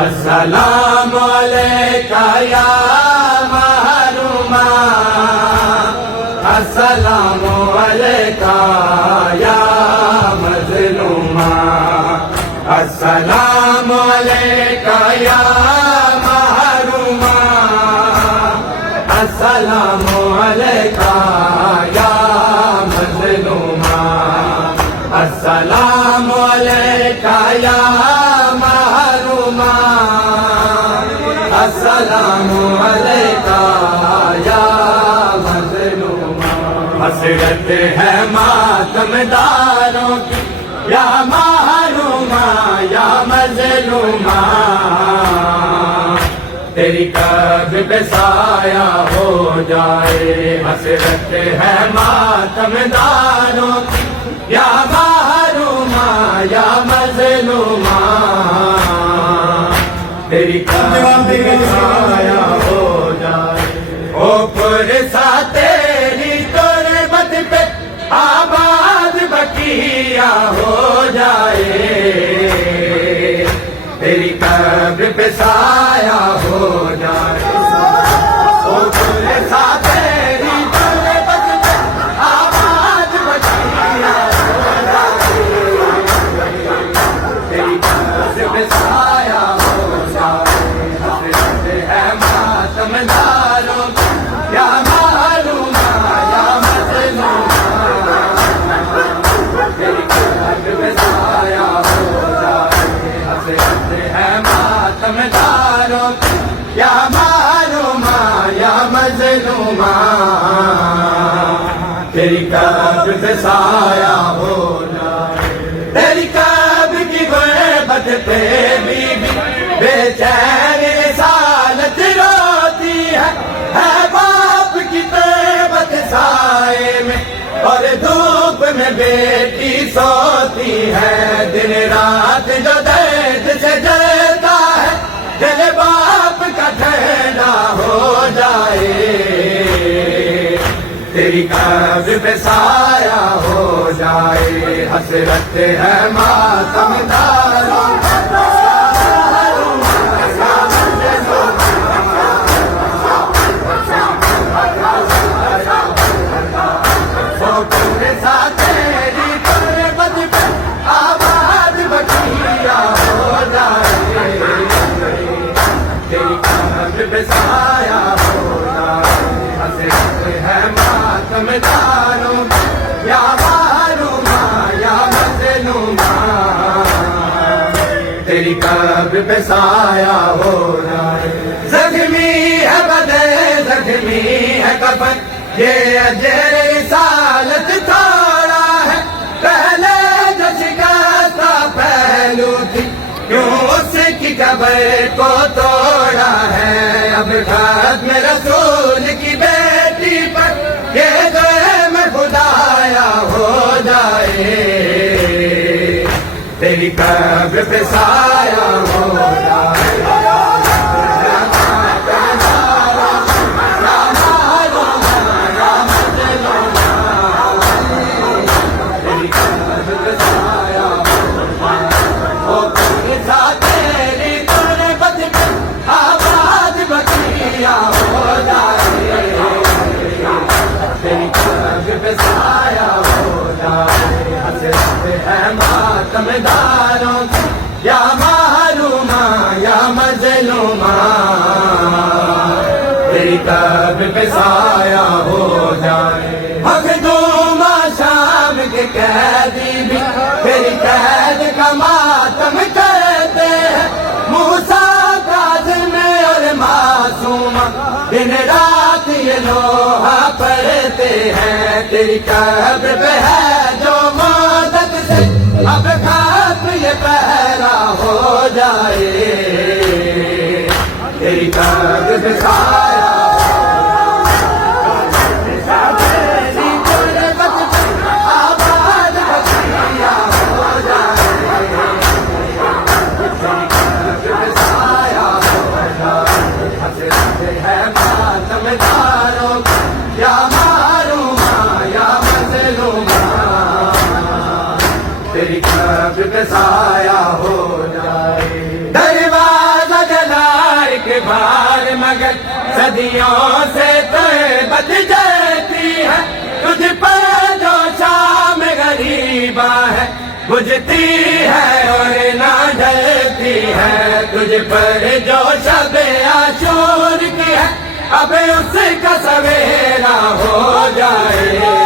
السلام علیکہ یا محروما، السلام علیکہ یا مظلوما، السلام علیکہ یا محروما، السلام علیکہ یا مظلوما، السلام علیکہ یا محروما، السلام علیکہ یا مظلوما۔ حسرت ہے ماتم داروں کی یا محروما یا مظلوما، تیری قبر پہ سایہ ہو جائے۔ حسرت ہے ماتم داروں کی یا محروما یا مظلوما، تیری قبر پہ سایہ ہو جائے۔ او پرسا تیری تربت پہ آباد بقیہ ہو جائے، تیری قبر پہ سایہ ہو جائے۔ او پرسا تیری تربت پہ آباد بقیہ ہو جائے، تیری قبر پہ سایہ ہو جائے۔ حسرت ہے ماتم داروں کی یا محروما یا مظلوما، تیری قبر پہ سایہ ہو جائے۔ حسرت ہے ماتم داروں کی یا محروما یا مظلوما، تیری قبر پہ سایہ ہو جائے۔ تیری قبر کی غربت پہ بی بی بے چین رسالت روتی ہے باپ کی تربت سائے میں، اور دھوپ میں بیٹی سوتی ہے۔ دن رات جو درد سے جلتا ہے، دل باپ کا ٹھنڈا ہو جائے، تیری قبر پہ سایہ ہو جائے۔ حسرت ہے ماتم داروں پہ سایہ ہو جائے۔ حسرت ہے ماتم داروں یا محروما یا مظلوما، تیری قبر پہ سایہ ہو جائے۔ زخمی ہے بدن زخمی ہے کفن، یہ اجر رسالت تھوڑا ہے، پہلے جو شکستہ پہلو تھی کیوں اس کی قبر کو توڑا ہے۔ اب ختم رسول کی بیٹی پر یہ غم خدایا ہو جائے، تیری قبر پہ سایہ ہو جائے۔ ماتم داروں کی یا محروما یا مظلوما، تیری قبر پہ سایہ ہو جائے۔ مخدوم شام کے قیدی بھی تیری قید کا ماتم کرتے ہیں، موسیٰ کاظم اور معصوم دن رات یہ لوہا پڑھتے ہیں، تیری قبر پہ ہے جو مدد سے اب ختم یہ پہرا ہو جائے، تیری قبر پہ سایہ یا محروما یا مظلوما، تیری قبر پہ سایہ ہو جائے۔ دروازہ صدیوں سے تو بد جاتی ہے، تجھ پر جو شام غریبا ہے، بجھتی ہے اور نہ ڈرتی ہے، تجھ پر جو شب عاشور کی ہے، اب اس کا سویرا ہو جائے۔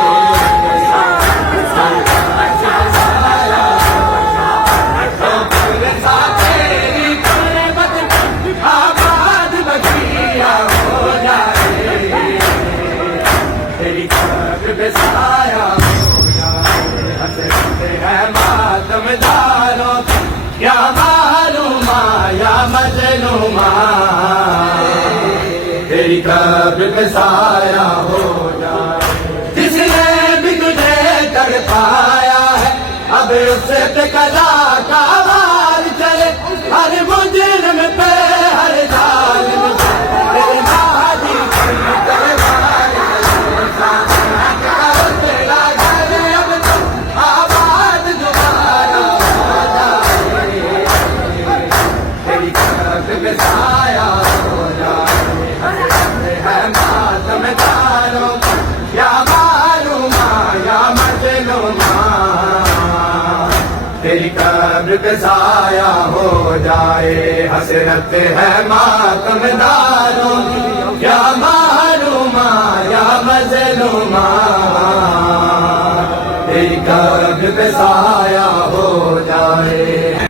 سایہ ہو جائے، حسرت ہے ماتم داروں کی، یا معلومہ یا مظلومہ، تیری قبر پہ سایہ ہو جائے۔ جس نے بھی تجھے تڑپایا ہے، اب اس پہ قضا کا وار چلے، ہر مجرم پہ ہر ظالم پہ تیری مہدی کی تلوار سایہ ہو جائے، حسرت ہے ماتم داروں کی، یا معلومہ یا مظلومہ، تیری قبر پہ سایہ ہو جائے، حسرت ہے ماتم داروں کی، یا معلومہ یا مظلومہ، تیری قبر پہ سایہ